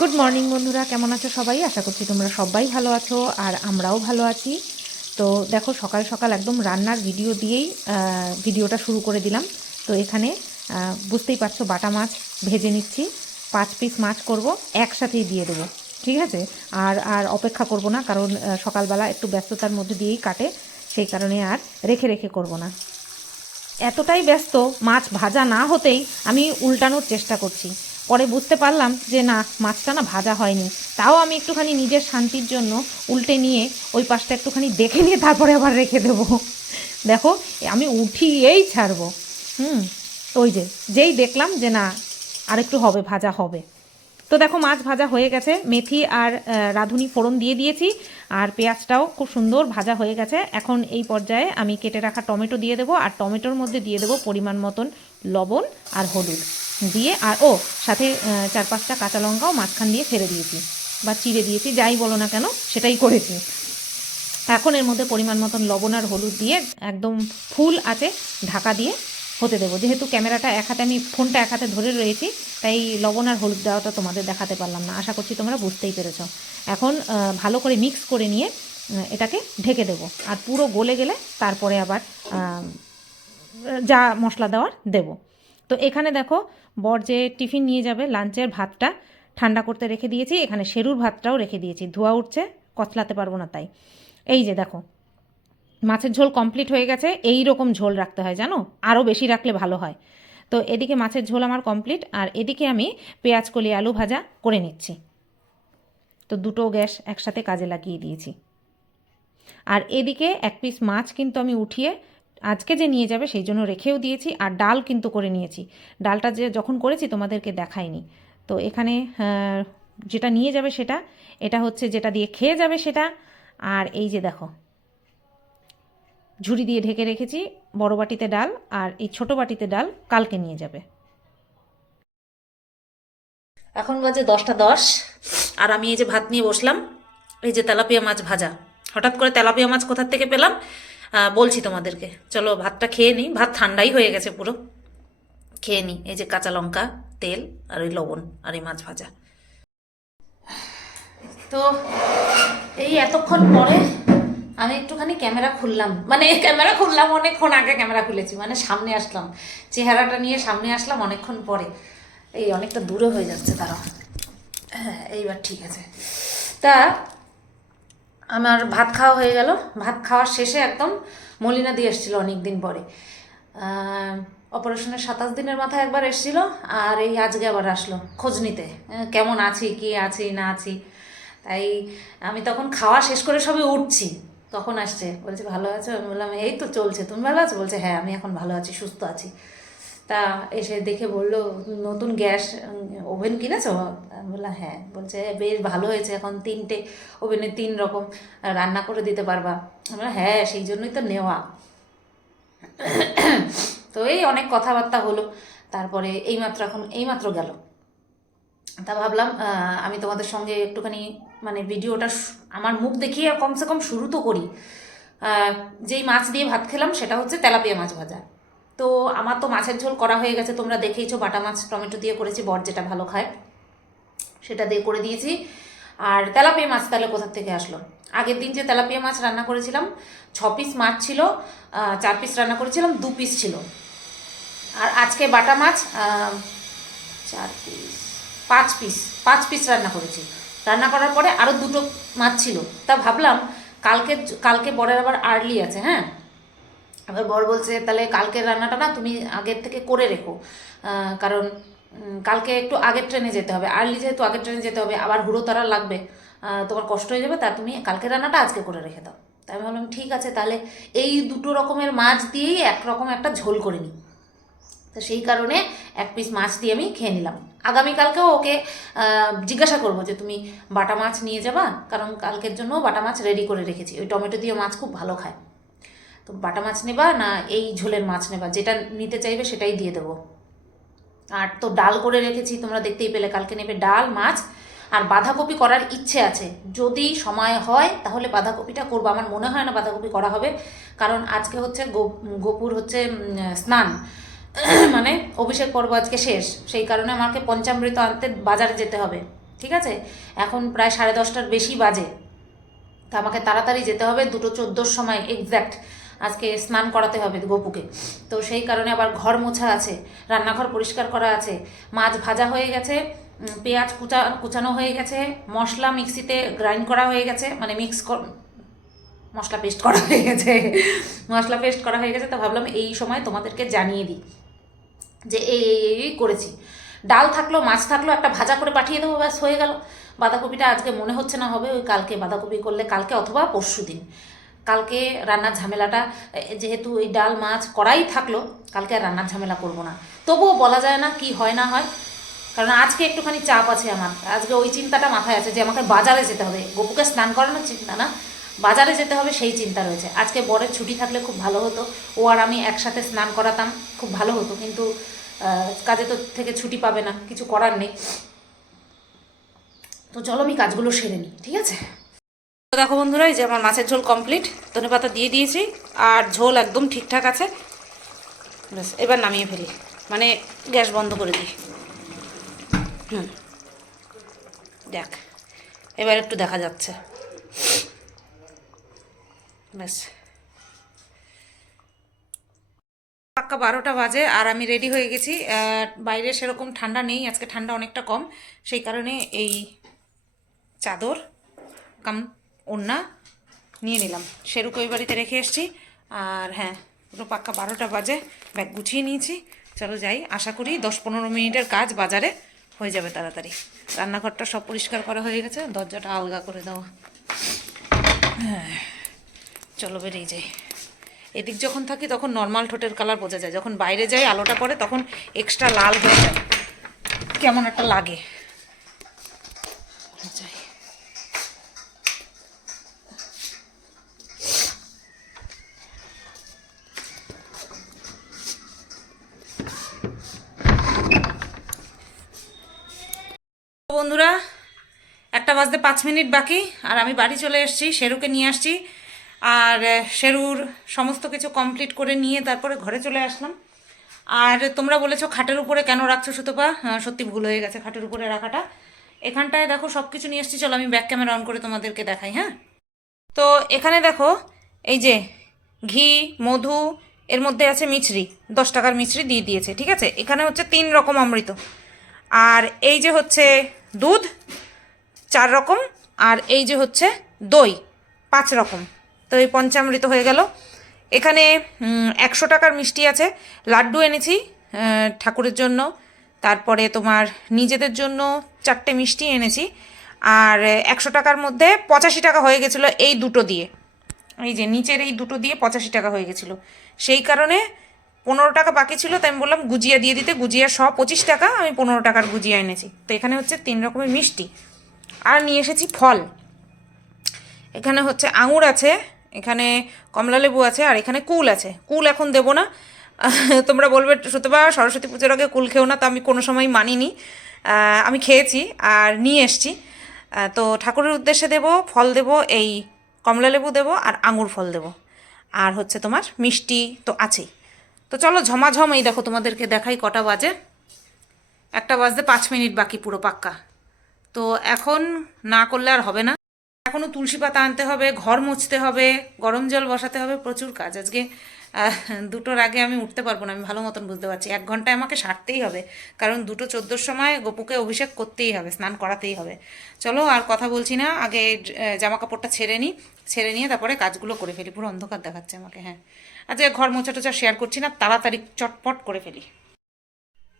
Good morning বন্ধুরা, কেমন আছো সবাই? আশা করছি তোমরা সবাই ভালো আছো আর আমরাও ভালো আছি। তো দেখো, সকাল সকাল একদম রান্নার ভিডিও দিয়েই ভিডিওটা শুরু করে দিলাম। তো এখানে বুঝতেই পারছো, বাটা মাছ ভেজে নিচ্ছি। 5 পিস মাছ করব, একসাথেই দিয়ে দেবো, ঠিক আছে? আর আর অপেক্ষা করব না, কারণ সকালবেলা একটু ব্যস্ততার মধ্যে দিয়েই কাটে, সেই কারণে আর রেখে রেখে করব না। এতটাই ব্যস্ত, মাছ ভাজা না হতেই আমি উল্টানোর চেষ্টা করছি। পরে বুঝতে পারলাম যে না, মাছটা না ভাজা হয়নি। তাও আমি একটুখানি নিজের শান্তির জন্য উল্টে নিয়ে ওই পাশটা একটুখানি দেখে নিয়ে তারপরে আবার রেখে দেবো। দেখো, আমি উঠিয়েই ছাড়বো। ওই যেই দেখলাম যে না, আরেকটু হবে, ভাজা হবে। তো দেখো, মাছ ভাজা হয়ে গেছে, মেথি আর রাঁধুনি ফোড়ন দিয়ে দিয়েছি, আর পেঁয়াজটাও খুব সুন্দর ভাজা হয়ে গেছে। এখন এই পর্যায়ে আমি কেটে রাখা টমেটো দিয়ে দেবো, আর টমেটোর মধ্যে দিয়ে দেবো পরিমাণ মতন লবণ আর হলুদ দিয়ে, আর সাথে 4-5টা কাঁচা লঙ্কাও মাঝখান দিয়ে ফেলে দিয়েছি বা চিড়ে দিয়েছি, যাই বলো না কেন সেটাই করেছি। এখন এর মধ্যে পরিমাণ মতন লবণ আর হলুদ দিয়ে একদম ফুল আঁচে ঢাকা দিয়ে হতে দেবো। যেহেতু ক্যামেরাটা এক হাতে, আমি ফোনটা এক হাতে ধরে রয়েছি, তাই লবণ আর হলুদ দেওয়াটা তোমাদের দেখাতে পারলাম না। আশা করছি তোমরা বুঝতেই পেরেছ। এখন ভালো করে মিক্স করে নিয়ে এটাকে ঢেকে দেবো, আর পুরো গলে গেলে তারপরে আবার যা মশলা দেওয়ার দেব। তো এখানে দেখো, বর যে টিফিন নিয়ে যাবে, লাঞ্চের ভাতটা ঠান্ডা করতে রেখে দিয়েছি। এখানে সেরুর ভাতটাও রেখে দিয়েছি, ধোয়া উঠছে, কতলাতে পারবো না তাই। এই যে দেখো, মাছের ঝোল কমপ্লিট হয়ে গেছে। এই রকম ঝোল রাখতে হয়, জানো, আরও বেশি রাখলে ভালো হয়। তো এদিকে মাছের ঝোল আমার কমপ্লিট, আর এদিকে আমি পেঁয়াজ কলি আলু ভাজা করে নিচ্ছি। তো দুটো গ্যাস একসাথে কাজে লাগিয়ে দিয়েছি। আর এদিকে 1 পিস মাছ কিন্তু আমি উঠিয়ে আজকে যে নিয়ে যাবে সেই জন্য রেখেও দিয়েছি, আর ডাল কিন্তু করে নিয়েছি। ডালটা যে যখন করেছি তোমাদেরকে দেখাইনি। তো এখানে যেটা নিয়ে যাবে সেটা, এটা হচ্ছে যেটা দিয়ে খেয়ে যাবে সেটা। আর এই যে দেখো, ঝুড়ি দিয়ে ঢেকে রেখেছি বড় বাটিতে ডাল, আর এই ছোট বাটিতে ডাল কালকে নিয়ে যাবে। এখন বাজে 10টা 10, আর আমি এই যে ভাত নিয়ে বসলাম। এই যে তেলাপিয়া মাছ ভাজা, হঠাৎ করে তেলাপিয়া মাছ কোথার থেকে পেলাম বলছি তোমাদেরকে। চলো ভাতটা খেয়ে নিই, ভাত ঠান্ডাই হয়ে গেছে পুরো। খেয়ে নিই। এই যে কাঁচা লঙ্কা, তেল আর ওই লবণ আর এই মাছ ভাজা। তো এই এতক্ষণ পরে আমি একটুখানি ক্যামেরা খুললাম, মানে ক্যামেরা খুললাম অনেকক্ষণ আগে ক্যামেরা খুলেছি, মানে সামনে আসলাম, চেহারাটা নিয়ে সামনে আসলাম অনেকক্ষণ পরে। এই অনেকটা দূরে হয়ে যাচ্ছে, তারা। হ্যাঁ, এইবার ঠিক আছে। তা আমার ভাত খাওয়া হয়ে গেল। ভাত খাওয়ার শেষে একদম মলিনা দিয়ে এসেছিলো অনেক দিন পরে। অপারেশনের 27 দিনের মাথায় একবার এসেছিল, আর এই আজকে আবার আসলো খোঁজ নিতে, কেমন আছি, কি আছি না আছি। তাই আমি তখন খাওয়া শেষ করে সবে উঠছি, তখন আসছে, বলছে ভালো আছো? আমি বললাম এই তো চলছে, তুমি ভালো আছো? বলছে হ্যাঁ, আমি এখন ভালো আছি, সুস্থ আছি। তা এসে দেখে বললো নতুন গ্যাস ওভেন কিনেছো? আমি বললাম হ্যাঁ। বলছে বেশ ভালো হয়েছে, এখন 3টে ওভেনে 3 রকম রান্না করে দিতে পারবা। আমরা হ্যাঁ, সেই জন্যই তো নেওয়া। তো এই অনেক কথাবার্তা হলো, তারপরে এইমাত্র গেল। তা ভাবলাম আমি তোমাদের সঙ্গে একটুখানি মানে ভিডিওটা আমার মুখ দেখিয়ে কমসে কম শুরু তো করি। যেই মাছ দিয়ে ভাত খেলাম সেটা হচ্ছে তেলাপিয়া মাছ ভাজা। তো আমার তো মাছের ঝোল করা হয়ে গেছে, তোমরা দেখেইছো, বাটা মাছ টমেটো দিয়ে করেছি, বর যেটা ভালো খায় সেটা দিয়ে করে দিয়েছি। আর তেলাপিয়া মাছ তাহলে কোথা থেকে আসলো? আগের দিন যে তেলাপিয়া মাছ রান্না করেছিলাম, 6 পিস মাছ ছিল, 4 পিস রান্না করেছিলাম, 2 পিস ছিল। আর আজকে বাটা মাছ 4 পিস, 5 পিস, 5 পিস রান্না করেছি। রান্না করার পরে আরও 2টো মাছ ছিল। তা ভাবলাম কালকে বরের আবার আর্লি আছে, হ্যাঁ। আবার বর বলছে তাহলে কালকের রান্নাটা না তুমি আগের থেকে করে রেখো, কারণ কালকে একটু আগের ট্রেনে যেতে হবে, আর্লি যেহেতু আগের ট্রেনে যেতে হবে, আবার হুড়োতাড়া লাগবে, তোমার কষ্ট হয়ে যাবে, তা তুমি কালকের রান্নাটা আজকে করে রেখে দাও। তাই আমি ভাবলাম ঠিক আছে, তাহলে এই 2 রকমের মাছ দিয়েই একরকম একটা ঝোল করে নিই। তো সেই কারণে 1 পিস মাছ দিয়ে আমি খেয়ে নিলাম। আগামীকালকেও ওকে জিজ্ঞাসা করবো যে তুমি বাটা মাছ নিয়ে যাবা, কারণ কালকের জন্য বাটা মাছ রেডি করে রেখেছি, ওই টমেটো দিয়ে মাছ খুব ভালো খায়। তো বাটা মাছ নেবা না এই ঝোলের মাছ নেবা, যেটা নিতে চাইবে সেটাই দিয়ে দেবো। আর তো ডাল করে রেখেছি, তোমরা দেখতেই পেলে, কালকে নেবে ডাল, মাছ আর বাঁধাকপি করার ইচ্ছে আছে। যদি সময় হয় তাহলে বাঁধাকপিটা করবো, আমার মনে হয় না বাঁধাকপি করা হবে, কারণ আজকে হচ্ছে গোপুর হচ্ছে স্নান, মানে অভিষেক পর্ব আজকে শেষ, সেই কারণে আমাকে পঞ্চামৃত আনতে বাজারে যেতে হবে। ঠিক আছে, এখন প্রায় 10:30টার বেশি বাজে। তা আমাকে তাড়াতাড়ি যেতে হবে, 2:14 সময় এক্স্যাক্ট আজকে স্নান করাতে হবে গপুকে। তো সেই কারণে আবার ঘর মোছা আছে, রান্নাঘর পরিষ্কার করা আছে, মাছ ভাজা হয়ে গেছে, পেঁয়াজ কুচানো হয়ে গেছে, মশলা মিক্সিতে গ্রাইন্ড করা হয়ে গেছে, মানে মশলা পেস্ট করা হয়ে গেছে, মশলা পেস্ট করা হয়ে গেছে। তো ভাবলাম এই সময় তোমাদেরকে জানিয়ে দিই যে এই করেছি। ডাল থাকলো, মাছ থাকলো, একটা ভাজা করে পাঠিয়ে দেবো, ব্যাস হয়ে গেল। বাঁধাকপিটা আজকে মনে হচ্ছে না হবে, ওই কালকে বাঁধাকপি করলে, কালকে অথবা পরশু দিন। কালকে রান্নার ঝামেলাটা, যেহেতু ওই ডাল মাছ করাই থাকলো, কালকে আর রান্নার ঝামেলা করবো না। তবুও বলা যায় না কি হয় না হয়, কারণ আজকে একটুখানি চাপ আছে আমার। আজকে ওই চিন্তাটা মাথায় আছে যে আমাকে বাজারে যেতে হবে, গপুকে স্নান করানোর চিন্তা না, বাজারে যেতে হবে সেই চিন্তা রয়েছে। আজকে বরের ছুটি থাকলে খুব ভালো হতো, ও আর আমি একসাথে স্নান করাতাম, খুব ভালো হতো, কিন্তু কাজে তো থেকে ছুটি পাবে না, কিছু করার নেই। তো চলো আমি কাজগুলো সেরে নিই, ঠিক আছে? তো দেখো বন্ধুরা, এই যে আমার মাছের ঝোল কমপ্লিট, ধনেপাতা দিয়ে দিয়েছি, আর ঝোল একদম ঠিকঠাক আছে। ব্যাস এবার নামিয়ে ফেলি, মানে গ্যাস বন্ধ করে দিই। দেখ, এবার একটু দেখা যাচ্ছে, ব্যাস। পাক্কা 12টা বাজে আর আমি রেডি হয়ে গেছি। বাইরে সেরকম ঠান্ডা নেই, আজকে ঠান্ডা অনেকটা কম, সেই কারণে এই চাদর কাম ওড়না নিয়ে নিলাম। শেরুকে ওই বাড়িতে রেখে এসেছি। আর হ্যাঁ, পুরো পাক্কা 12টা বাজে, ব্যাগ গুছিয়ে নিয়েছি। চলো যাই, আশা করি 10-15 মিনিটের কাজ বাজারে হয়ে যাবে তাড়াতাড়ি। রান্নাঘরটা সব পরিষ্কার করা হয়ে গেছে, দরজাটা আলগা করে দেওয়া। হ্যাঁ, চলো বেরিয়ে যাই। এদিক যখন থাকি তখন নর্মাল ঠোঁটের কালার বোঝা যায়, যখন বাইরে যাই আলোটা পড়ে তখন এক্সট্রা লাল হয়ে যায়, কেমন একটা লাগে। যাই, বন্ধুরা 1টা বাজতে 5 মিনিট বাকি, আর আমি বাড়ি চলে এসেছি, শেরুকে নিয়ে আসছি। আর শেরুর সমস্ত কিছু কমপ্লিট করে নিয়ে তারপরে ঘরে চলে আসলাম। আর তোমরা বলেছো খাটের উপরে কেন রাখছো সুতপা, সত্যি ভুল হয়ে গেছে খাটের উপরে রাখাটা। এখানটায় দেখো সব কিছু নিয়ে এসেছি, চলো আমি ব্যাক ক্যামেরা অন করে তোমাদেরকে দেখাই। হ্যাঁ, তো এখানে দেখো, এই যে ঘি, মধু, এর মধ্যে আছে মিছরি, 10 টাকার মিছরি দিয়ে দিয়েছে, ঠিক আছে? এখানে হচ্ছে 3 রকম অমৃত, আর এই যে হচ্ছে দুধ 4 রকম, আর এই যে হচ্ছে দই 5 রকম। তো এই পঞ্চামৃত হয়ে গেল। এখানে 100 টাকার মিষ্টি আছে, লাড্ডু এনেছি ঠাকুরের জন্য, তারপরে তোমার নিজেদের জন্য 4টে মিষ্টি এনেছি। আর 100 টাকার মধ্যে 85 টাকা হয়ে গেছিলো এই দুটো দিয়ে, এই যে নিচের এই দুটো দিয়ে 85 টাকা হয়ে গেছিলো। সেই কারণে 15 টাকা বাকি ছিল, তাই আমি বললাম গুজিয়া দিয়ে দিতে, গুজিয়া সহ 25 টাকা, আমি 15 টাকার গুজিয়া এনেছি। তো এখানে হচ্ছে 3 রকমের মিষ্টি। আর নিয়ে এসেছি ফল, এখানে হচ্ছে আঙুর আছে, এখানে কমলা লেবু আছে, আর এখানে কুল আছে। কুল এখন দেবো না, তোমরা বলবে সুতবা সরস্বতী পুজোর আগে কুল খেও না, তো আমি কোনো সময় মানিনি, আমি খেয়েছি আর নিয়ে এসছি। তো ঠাকুরের উদ্দেশ্যে দেব, ফল দেব, এই কমলা লেবু দেবো আর আঙুর ফল দেবো, আর হচ্ছে তোমার মিষ্টি তো আছেই। তো চলো ঝমাঝম, এই দেখো তোমাদেরকে দেখাই কটা বাজে, 1টা বাজতে 5 মিনিট বাকি পুরো পাক্কা। তো এখন না করলে আর হবে না, এখনও তুলসী পাতা আনতে হবে, ঘর মুছতে হবে, গরম জল বসাতে হবে, প্রচুর কাজ আজকে। 2টোর আগে আমি উঠতে পারবো না, আমি ভালো মতন বুঝতে পারছি। 1 ঘন্টায় আমাকে সারতেই হবে, কারণ 2:14 সময় গপুকে অভিষেক করতেই হবে, স্নান করাতেই হবে। চলো আর কথা বলছি না, আগে জামা কাপড়টা ছেড়ে নিই, ছেড়ে নিয়ে তারপরে কাজগুলো করে ফেলি। পুরো অন্ধকার দেখাচ্ছে আমাকে। হ্যাঁ, আজকে ঘর মোছা টোছা শেয়ার করছি না, তাড়াতাড়ি চটপট করে ফেলি।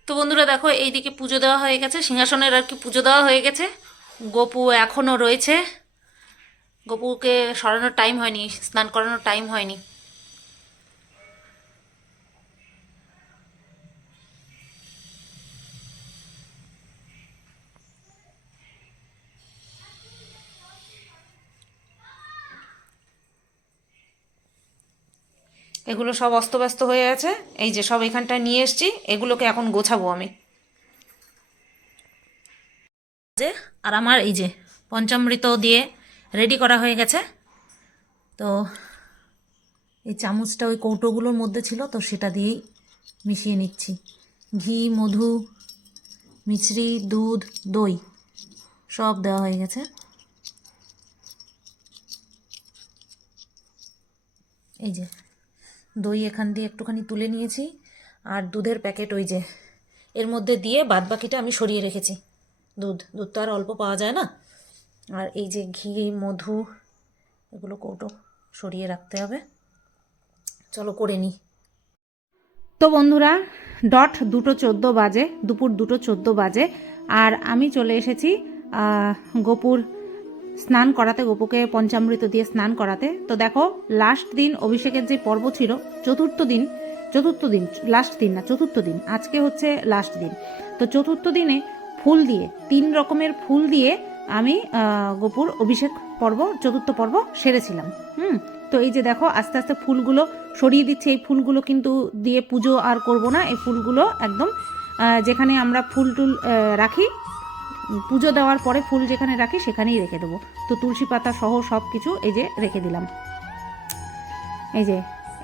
তো বন্ধুরা দেখো, এইদিকে পুজো দেওয়া হয়ে গেছে, সিংহাসনের আর কি পুজো দেওয়া হয়ে গেছে। গপু এখনও রয়েছে, গপুকে সরানোর টাইম হয়নি, স্নান করানোর টাইম হয়নি। এগুলো সব অস্তব্যস্ত হয়ে আছে, এই যে সব এখানটায় নিয়ে এসছি, এগুলোকে এখন গোছাবো আমি। আর আমার এই যে পঞ্চামৃত দিয়ে রেডি করা হয়ে গেছে। তো এই চামচটা ওই কৌটোগুলোর মধ্যে ছিল, তো সেটা দিয়েই মিশিয়ে নিচ্ছি। ঘি, মধু, মিছরি, দুধ, দই সব দেওয়া হয়ে গেছে। এই যে দই এখান দিয়ে একটুখানি তুলে নিয়েছি, আর দুধের প্যাকেট ওই যে এর মধ্যে দিয়ে বাদবাকিটা আমি সরিয়ে রেখেছি। দুধ তো আর অল্প পাওয়া যায় না। আর এই যে ঘি, মধু, এগুলো কৌটো সরিয়ে রাখতে হবে। চলো করে নিই। তো বন্ধুরা, ডট 2:14 বাজে, দুপুর 2:14 বাজে, আর আমি চলে এসেছি গোপুর স্নান করাতে, গোপুকে পঞ্চামৃত দিয়ে স্নান করাতে। তো দেখো, লাস্ট দিন অভিষেকের যে পর্ব ছিল, চতুর্থ দিন, লাস্ট দিন না, চতুর্থ দিন, আজকে হচ্ছে লাস্ট দিন। তো চতুর্থ দিনে ফুল দিয়ে, 3 রকমের ফুল দিয়ে আমি গোপুর অভিষেক পর্ব, চতুর্থ পর্ব সেরেছিলাম। তো এই যে দেখো, আস্তে আস্তে ফুলগুলো সরিয়ে দিচ্ছে। এই ফুলগুলো কিন্তু দিয়ে পুজো আর করব না, এই ফুলগুলো একদম যেখানে আমরা ফুল টুল রাখি, পুজো দেওয়ার পরে ফুল যেখানে রাখি সেখানেই রেখে দেবো। তো তুলসী পাতা সহ সব কিছু এই যে রেখে দিলাম।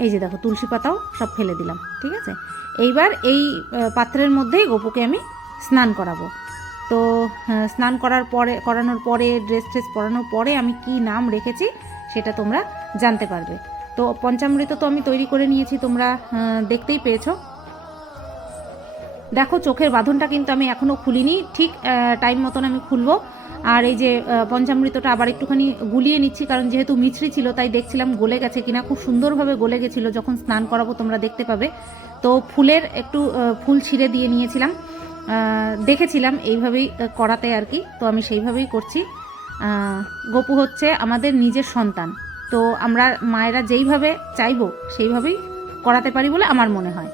এই যে দেখো, তুলসী পাতাও সব ফেলে দিলাম। ঠিক আছে, এইবার এই পাত্রের মধ্যেই গোপুকে আমি স্নান করাবো। তো স্নান করানোর পরে ড্রেস পরানোর পরে আমি কি নাম রেখেছি সেটা তোমরা জানতে পারবে। তো পঞ্চামৃত তো আমি তৈরি করে নিয়েছি, তোমরা দেখতেই পেয়েছো। দেখো, চোখের বাঁধনটা কিন্তু আমি এখনও খুলিনি, ঠিক টাইম মতন আমি খুলবো। আর এই যে পঞ্চামৃতটা আবার একটুখানি গুলিয়ে নিচ্ছি, কারণ যেহেতু মিছরি ছিল তাই দেখছিলাম গলে গেছে কিনা। খুব সুন্দরভাবে গলে গেছিলো, যখন স্নান করাবো তোমরা দেখতে পাবে। তো ফুলের একটু ফুল ছিঁড়ে দিয়ে নিয়েছিলাম, দেখেছিলাম এইভাবেই করাতে আর কি। তো আমি সেইভাবেই করছি। গোপু হচ্ছে আমাদের নিজের সন্তান, তো আমরা মায়েরা যেইভাবে চাইবো সেইভাবেই করাতে পারি বলে আমার মনে হয়।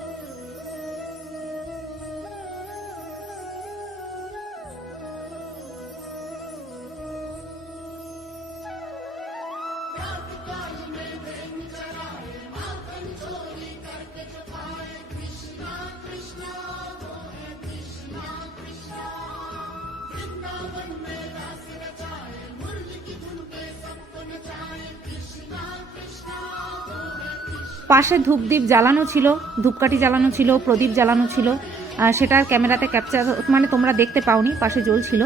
পাশে ধূপদীপ জ্বালানো ছিল, ধূপকাঠি জ্বালানো ছিল, প্রদীপ জ্বালানো ছিল, সেটা ক্যামেরাতে ক্যাপচার মানে তোমরা দেখতে পাওনি, পাশে জ্বলছিল।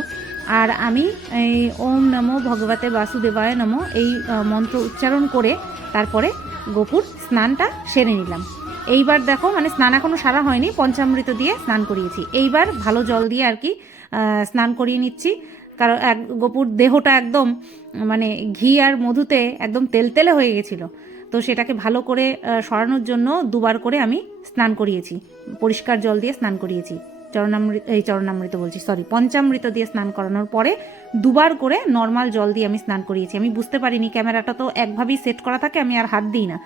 আর আমি এই ওম নমো ভগবতে বাসুদেবায় নমো এই মন্ত্র উচ্চারণ করে তারপরে গোপুর স্নানটা সেরে নিলাম। এইবার দেখো, মানে স্নান এখনও সারা হয়নি, পঞ্চামৃত দিয়ে স্নান করিয়েছি। এইবার ভালো জল দিয়ে আর কি স্নান করিয়ে নিচ্ছি, কারণ গোপুর দেহটা একদম মানে ঘি আর মধুতে একদম তেলতেলে হয়ে গেছিলো। তো সেটাকে ভালো করে সরানোর জন্য 2বার করে আমি স্নান করিয়েছি, পরিষ্কার জল দিয়ে স্নান করিয়েছি। পঞ্চামৃত দিয়ে স্নান করানোর পরে 2বার করে নর্মাল জল দিয়ে আমি স্নান করিয়েছি। আমি বুঝতে পারিনি, ক্যামেরাটা তো একভাবেই সেট করা থাকে, আমি আর হাত দিই না।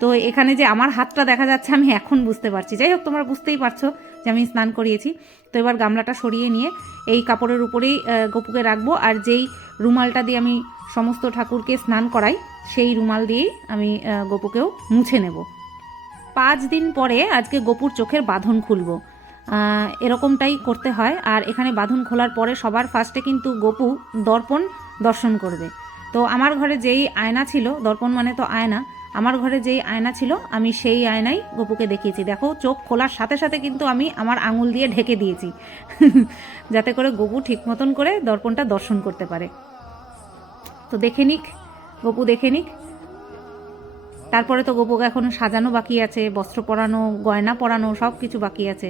তো এখানে যে আমার হাতটা দেখা যাচ্ছে আমি এখন বুঝতে পারছি। যাই হোক, তোমরা বুঝতেই পারছো যে আমি স্নান করিয়েছি। তো এবার গামলাটা সরিয়ে নিয়ে এই কাপড়ের উপরেই গোপুকে রাখবো, আর যেই রুমালটা দিয়ে আমি সমস্ত ঠাকুরকে স্নান করাই সেই রুমাল দিয়েই আমি গোপুকেও মুছে নেব। 5 দিন পরে আজকে গোপুর চোখের বাঁধন খুলবো, এরকমটাই করতে হয়। আর এখানে বাঁধন খোলার পরে সবার ফার্স্টে কিন্তু গোপু দর্পণ দর্শন করবে। তো আমার ঘরে যেই আয়না ছিল, দর্পণ মানে তো আয়না, আমার ঘরে যেই আয়না ছিল আমি সেই আয়নাই গোপুকে দেখিয়েছি। দেখো, চোখ খোলার সাথে সাথে কিন্তু আমি আমার আঙুল দিয়ে ঢেকে দিয়েছি যাতে করে গোপু ঠিক মতন করে দর্পণটা দর্শন করতে পারে। তো দেখে নিক, গোপু দেখে নিক। তারপরে তো গোপুকে এখনো সাজানো বাকি আছে, বস্ত্র পরানো, গয়না পরানো, সব কিছু বাকি আছে।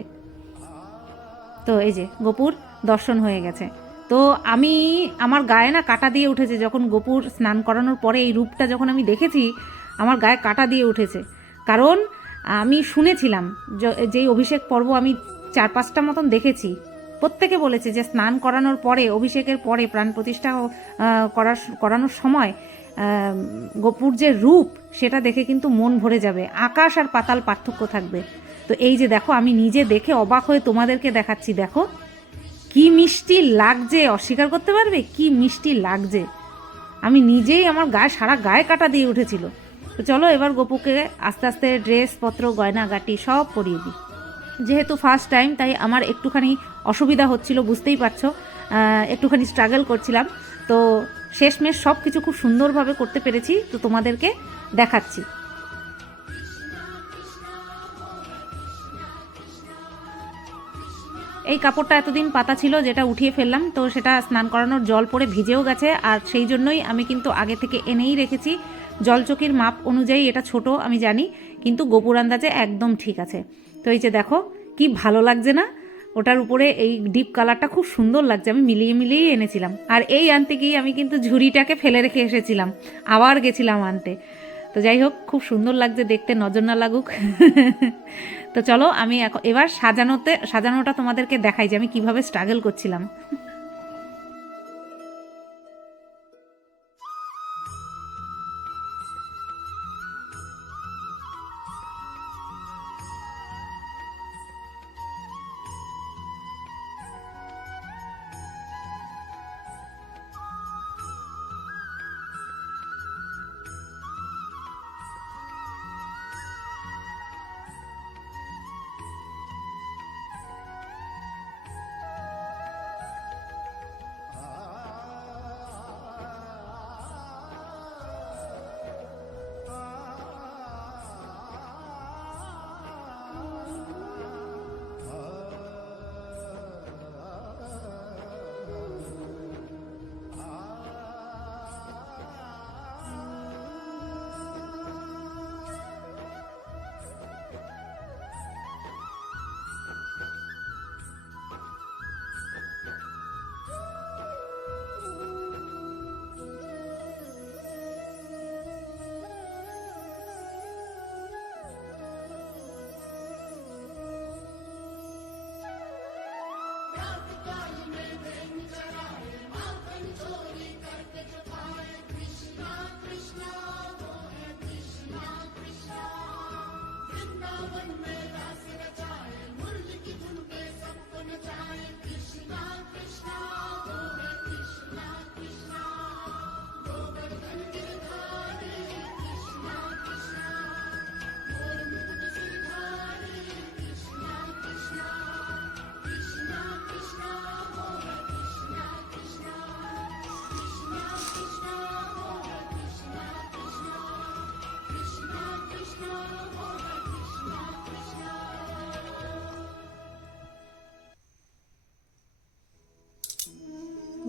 তো এই যে গোপুর দর্শন হয়ে গেছে। তো আমি আমার গায়ে না কাঁটা দিয়ে উঠেছে, যখন গোপুর স্নান করানোর পরে এই রূপটা যখন আমি দেখেছি আমার গায়ে কাঁটা দিয়ে উঠেছে। কারণ আমি শুনেছিলাম, যেই অভিষেক পর্ব আমি 4-5টা মতন দেখেছি, প্রত্যেকে বলেছে যে স্নান করানোর পরে, অভিষেকের পরে, প্রাণ প্রতিষ্ঠা করানোর সময় গোপুর যে রূপ সেটা দেখে কিন্তু মন ভরে যাবে, আকাশ আর পাতাল পার্থক্য থাকবে। তো এই যে দেখো, আমি নিজে দেখে অবাক হয়ে তোমাদেরকে দেখাচ্ছি। দেখো কি মিষ্টি লাগছে, অস্বীকার করতে পারবে কি মিষ্টি লাগছে। আমি নিজেই, আমার সারা গায়ে কাটা দিয়ে উঠেছিল। তো চলো এবার গোপুকে আস্তে আস্তে ড্রেসপত্র, গয়নাগাটি সব পরিয়ে দিই। যেহেতু ফার্স্ট টাইম তাই আমার একটুখানি অসুবিধা হচ্ছিল, বুঝতেই পারছো, একটুখানি স্ট্রাগল করছিলাম। তো শেষমেশ সব কিছু খুব সুন্দরভাবে করতে পেরেছি, তো তোমাদেরকে দেখাচ্ছি। এই কাপড়টা এতদিন পাতা ছিল, যেটা উঠিয়ে ফেললাম, তো সেটা স্নান করানোর জল পরে ভিজেও গেছে, আর সেই জন্যই আমি কিন্তু আগে থেকে এনেই রেখেছি। জলচকির মাপ অনুযায়ী এটা ছোট আমি জানি, কিন্তু গোপুর আন্দাজে একদম ঠিক আছে। তো এই যে দেখো কি ভালো লাগছে না, ওটার উপরে এই ডিপ কালারটা খুব সুন্দর লাগছে, আমি মিলিয়ে মিলিয়ে এনেছিলাম। আর এই আনতে গিয়ে আমি কিন্তু ঝুড়িটাকে ফেলে রেখে এসেছিলাম, আবার গেছিলাম আনতে। তো যাই হোক, খুব সুন্দর লাগছে দেখতে, নজর না লাগুক। তো চলো আমি এবার সাজানোটা তোমাদেরকে দেখাই যে আমি কিভাবে স্ট্রাগল করছিলাম।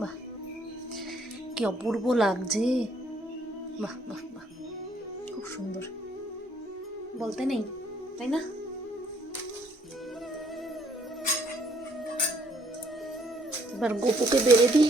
বাহ, কি অপূর্ব লাগছে। বাহ বাহ বাহ, খুব সুন্দর, বলতে নেই, তাই না? এবার গোপুকে বেড়ে দিই।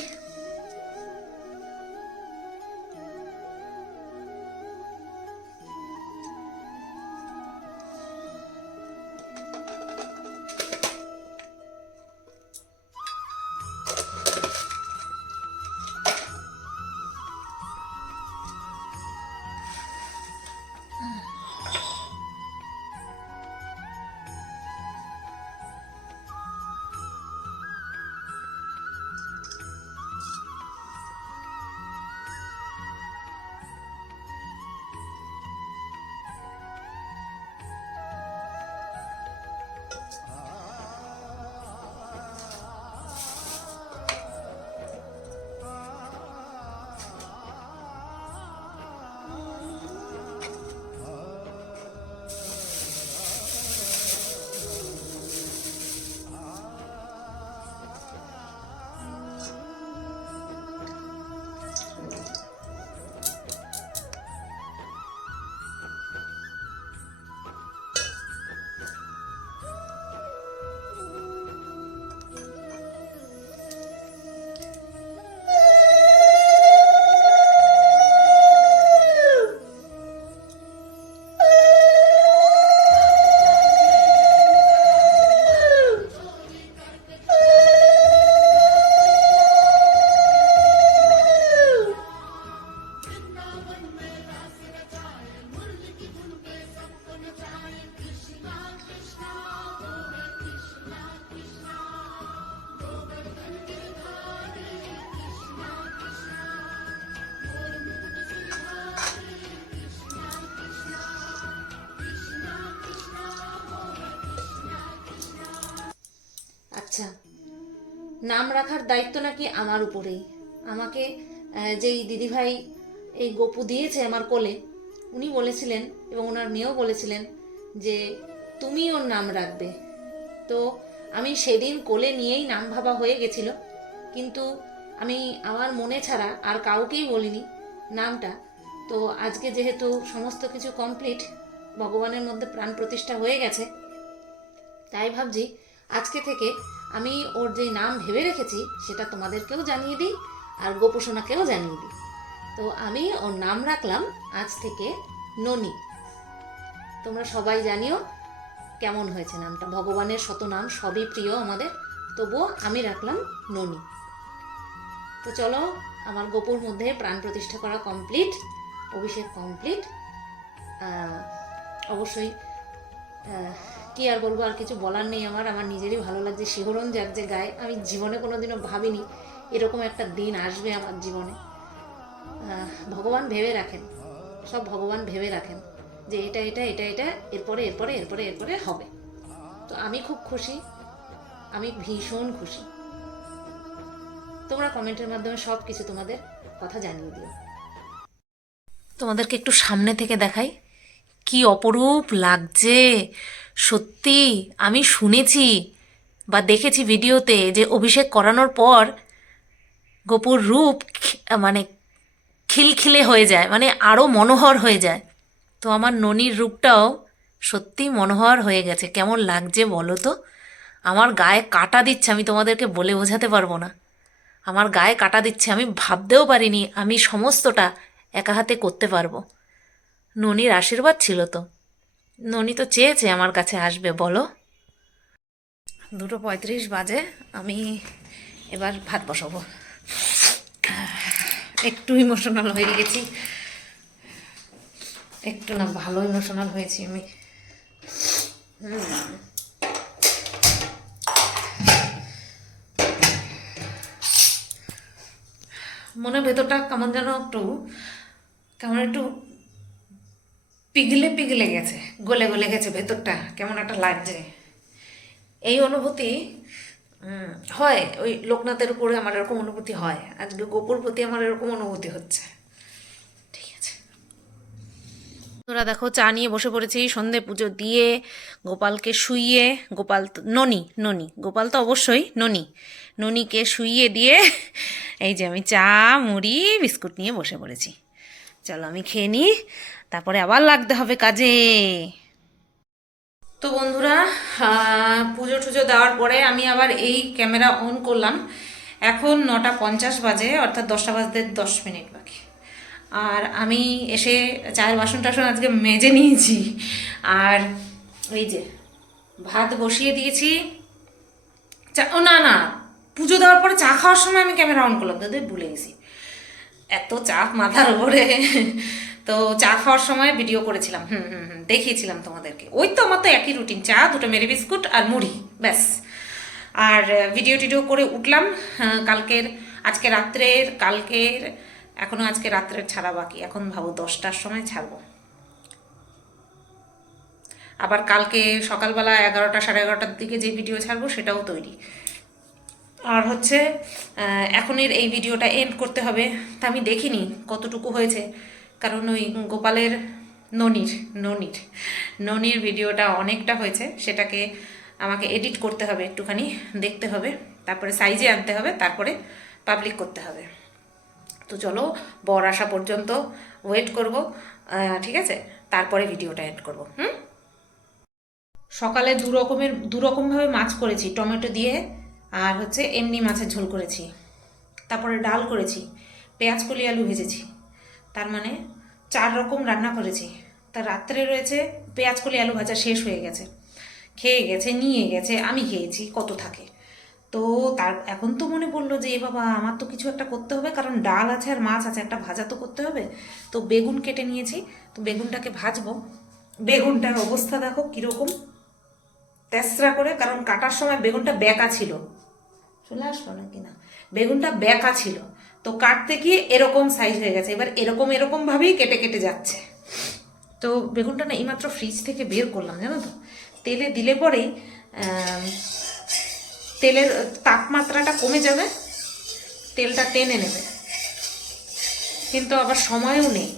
আচ্ছা, নাম রাখার দায়িত্ব নাকি আমার উপরেই। আমাকে যেই দিদিভাই এই গপু দিয়েছে আমার কোলে, উনি বলেছিলেন এবং ওনার মেয়েও বলেছিলেন যে তুমি ওর নাম রাখবে। তো আমি সেদিন কোলে নিয়েই নাম ভাবা হয়ে গেছিল, কিন্তু আমি আমার মনে ছাড়া আর কাউকেই বলিনি নামটা। তো আজকে যেহেতু সমস্ত কিছু কমপ্লিট, ভগবানের মধ্যে প্রাণ প্রতিষ্ঠা হয়ে গেছে, তাই ভাবছি আজকে থেকে আমি ওর যে নাম ভেবে রেখেছি সেটা তোমাদেরকেও জানিয়ে দিই আর গোপোষণাকেও জানিয়ে দিই। তো আমি ওর নাম রাখলাম আজ থেকে ননি। তোমরা সবাই জানিও কেমন হয়েছে নামটা। ভগবানের শত নাম সবই প্রিয় আমাদের, তবুও আমি রাখলাম ননি। তো চলো, আমার গোপুর মধ্যে প্রাণ প্রতিষ্ঠা করা কমপ্লিট, অভিষেক কমপ্লিট। অবশ্যই কি আর বলবো, আর কিছু বলার নেই আমার নিজেরই ভালো লাগছে, শিহরণ জাগছে গায়ে। আমি জীবনে কোনোদিনও ভাবিনি এরকম একটা দিন আসবে আমার জীবনে। ভগবান ভেবে রাখেন, সব ভগবান ভেবে রাখেন যে এটা এটা এটা এটা এরপরে এরপরে এরপরে এরপরে হবে। তো আমি খুব খুশি, আমি ভীষণ খুশি। তোমরা কমেন্টের মাধ্যমে সব কিছু তোমাদের কথা জানিয়ে দিও। তোমাদেরকে একটু সামনে থেকে দেখাই, কি অপরূপ লাগছে সত্যি। আমি শুনেছি বা দেখেছি ভিডিওতে যে অভিষেক করানোর পর গোপুর রূপ মানে খিলখিলে হয়ে যায়, মানে আরও মনোহর হয়ে যায়। তো আমার ননির রূপটাও সত্যি মনোহর হয়ে গেছে। কেমন লাগছে বলো তো? আমার গায়ে কাঁটা দিচ্ছে, আমি তোমাদেরকে বলে বোঝাতে পারবো না। আমার গায়ে কাঁটা দিচ্ছে, আমি ভাবতেও পারিনি আমি সমস্তটা একা হাতে করতে পারবো। ননির আশীর্বাদ ছিল তো, ননি তো চেয়েছে আমার কাছে আসবে বলো। 2:35 বাজে, আমি এবার ভাত বসাবো। একটু ইমোশনাল হয়ে গেছি, একটু না ভালো ইমোশনাল হয়েছি আমি। মনের ভেতরটা কেমন যেন কেমন একটু পিঘলে পিঘলে গেছে, গলে গলে গেছে ভেতরটা, কেমন একটা লাগছে। এই অনুভূতি হয় ওই লোকনাথের উপরে আমার এরকম অনুভূতি হয়, আজকে গোপুর প্রতি আমার এরকম অনুভূতি হচ্ছে। ঠিক আছে, তোরা দেখো চা নিয়ে বসে পড়েছি, সন্ধে পুজো দিয়ে গোপালকে শুইয়ে, গোপাল তো ননি ননি, গোপাল তো অবশ্যই ননি, ননিকে শুইয়ে দিয়ে এই যে আমি চা মুড়ি বিস্কুট নিয়ে বসে পড়েছি। চলো আমি খেয়ে নিই, তারপরে আবার লাগতে হবে কাজে। তো বন্ধুরা, পুজো টুজো দেওয়ার পরে আমি আবার এই ক্যামেরা অন করলাম। এখন 9:50 বাজে, অর্থাৎ 10টা বাজতে 10 মিনিট বাকি। আর আমি এসে চায়ের বাসন টাসন আজকে মেজে নিয়েছি, আর এই যে ভাত বসিয়ে দিয়েছি। ও না না, পুজো দেওয়ার পরে চা খাওয়ার সময় আমি ক্যামেরা অন করলাম, দাদা ভুলে গেছি, এত চাপ মাথার উপরে। তো চা খাওয়ার সময় ভিডিও করেছিলাম, দেখিয়েছিলাম তোমাদেরকে। ওই তো আমার তো একই রুটিন, চা, 2টা মেরি বিস্কুট আর মুড়ি, ব্যাস। আর ভিডিও টিডিও করে উঠলাম আজকে রাত্রের, কালকের, এখনও আজকে রাত্রের ছাড়া বাকি। এখন ভাবো 10টার সময় ছাড়বো, আবার কালকে সকালবেলা 11টা সাড়ে 11টার দিকে যে ভিডিও ছাড়বো সেটাও তৈরি। আর হচ্ছে এখনের এই ভিডিওটা এন্ড করতে হবে। তা আমি দেখিনি কতটুকু হয়েছে, কারণ ওই গোপালের ননির ভিডিওটা অনেকটা হয়েছে, সেটাকে আমাকে এডিট করতে হবে, একটুখানি দেখতে হবে, তারপরে সাইজে আনতে হবে, তারপরে পাবলিক করতে হবে। তো চলো বর আসা পর্যন্ত ওয়েট করব, ঠিক আছে, তারপরে ভিডিওটা এন্ড করব। সকালে দুরকমভাবে মাছ করেছি, টমেটো দিয়ে আর হচ্ছে এমনি মাছের ঝোল করেছি, তারপরে ডাল করেছি, পেঁয়াজ কলি আলু ভেজেছি, তার মানে 4 রকম রান্না করেছি। তা রাত্রে রয়েছে পেঁয়াজ কলি আলু ভাজা, শেষ হয়ে গেছে, খেয়ে গেছে, নিয়ে গেছে, আমি খেয়েছি, কত থাকে। তো এখন তো মনে পড়লো যে এ বাবা আমার তো কিছু একটা করতে হবে, কারণ ডাল আছে আর মাছ আছে, একটা ভাজা তো করতে হবে। তো বেগুন কেটে নিয়েছি, তো বেগুনটাকে ভাজবো। বেগুনটার অবস্থা দেখো কীরকম তেসরা করে, কারণ কাটার সময় বেগুনটা বেঁকা ছিল, চলে আসলো নাকি না, বেগুনটা বেঁকা ছিল, তো কাটতে গিয়ে এরকম সাইজ হয়ে গেছে। এবার এরকমভাবেই কেটে কেটে যাচ্ছে। তো বেগুনটা না এইমাত্র ফ্রিজ থেকে বের করলাম, জানো তো, তেলে দিলে পরেই তেলের তাপমাত্রাটা কমে যাবে, তেলটা টেনে নেবে, কিন্তু আবার সময়ও নেই।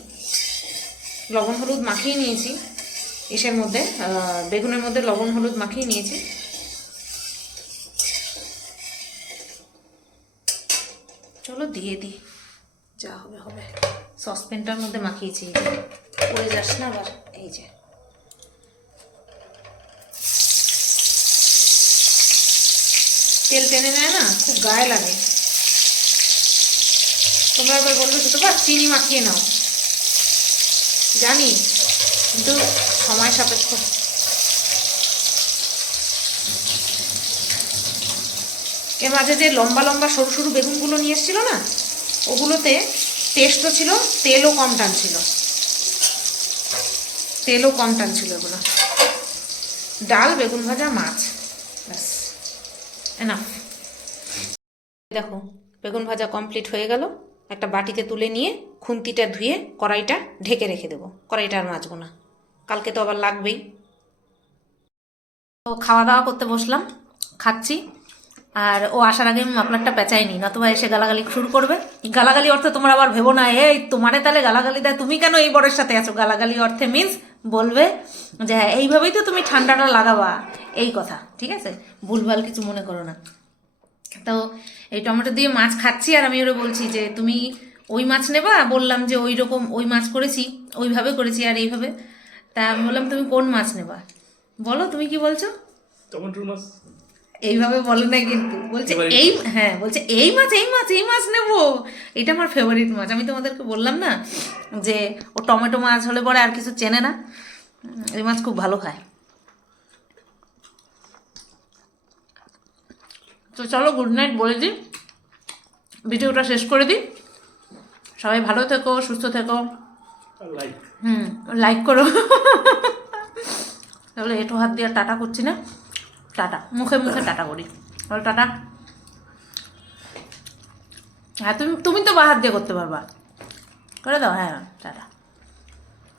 লবণ হলুদ মাখিয়ে নিয়েছি, বেগুনের মধ্যে লবণ হলুদ মাখিয়ে নিয়েছি। দিয়ে দিই, যা হবে হবে। সসপ্যানটার মধ্যে মাখিয়েছি, এই যে পড়ে যাস না আবার। এই যে তেল টেনে নেয় না, খুব গায়ে লাগে। তোমরা এবার বলবে শুধু বা চিনি মাখিয়ে নাও, জানি, কিন্তু সময় সাপেক্ষ। এর মাঝে যে লম্বা লম্বা সরু সরু বেগুনগুলো নিয়ে এসেছিল না, ওগুলোতে টেস্টও ছিল, তেলও কম টানছিল, এগুলো। ডাল, বেগুন ভাজা, মাছ, ব্যাস এনাফ। দেখো বেগুন ভাজা কমপ্লিট হয়ে গেল। একটা বাটিতে তুলে নিয়ে খুন্তিটা ধুয়ে কড়াইটা ঢেকে রেখে দেবো। কড়াইটা আর মাজবো না, কালকে তো আবার লাগবেই। তো খাওয়া দাওয়া করতে বসলাম, খাচ্ছি। আর ও আসার আগে আমি মাফলারটা পেঁচাইনি, নতুবা এসে গালাগালি শুরু করবে। গালাগালি অর্থে তোমরা আবার ভেবো না এই তোমারে তাহলে গালাগালি দেয়, তুমি কেন এই বরের সাথে আছো। গালাগালি অর্থে মিন্স বলবে যে হ্যাঁ এইভাবেই তো তুমি ঠান্ডাটা লাগাবা, এই কথা, ঠিক আছে? ভুলভাল কিছু মনে করো না। তো এই টমেটো দিয়ে মাছ খাচ্ছি, আর আমি ওরা বলছি যে তুমি ওই মাছ নেবা, বললাম যে ওই রকম ওই মাছ করেছি, ওইভাবে করেছি আর এইভাবে। তা আমি বললাম তুমি কোন মাছ নেবা, বলো তুমি কি বলছো? টমেটোর মাছ এইভাবে বলে না কিন্তু, বলছে এই, হ্যাঁ বলছে এই মাছ নেবো, এটা আমার ফেভারিট মাছ। আমি তোমাদেরকে বললাম না যে ও টমেটো মাছ হলে পরে আর কিছু চেনে না, এই মাছ খুব ভালো খায়। তো চলো গুড নাইট বলে দিই, ভিডিওটা শেষ করে দিই। সবাই ভালো থেকো, সুস্থ থেকো, লাইক লাইক করো। তাহলে এটো হাত দিয়ে টাটা করছি না, টাটা, মুখে মুখে টাটা করি, বলো টাটা। হ্যাঁ তুমি তো বা হাত দিয়ে করতে পারবা, করে দাও, হ্যাঁ টাটা।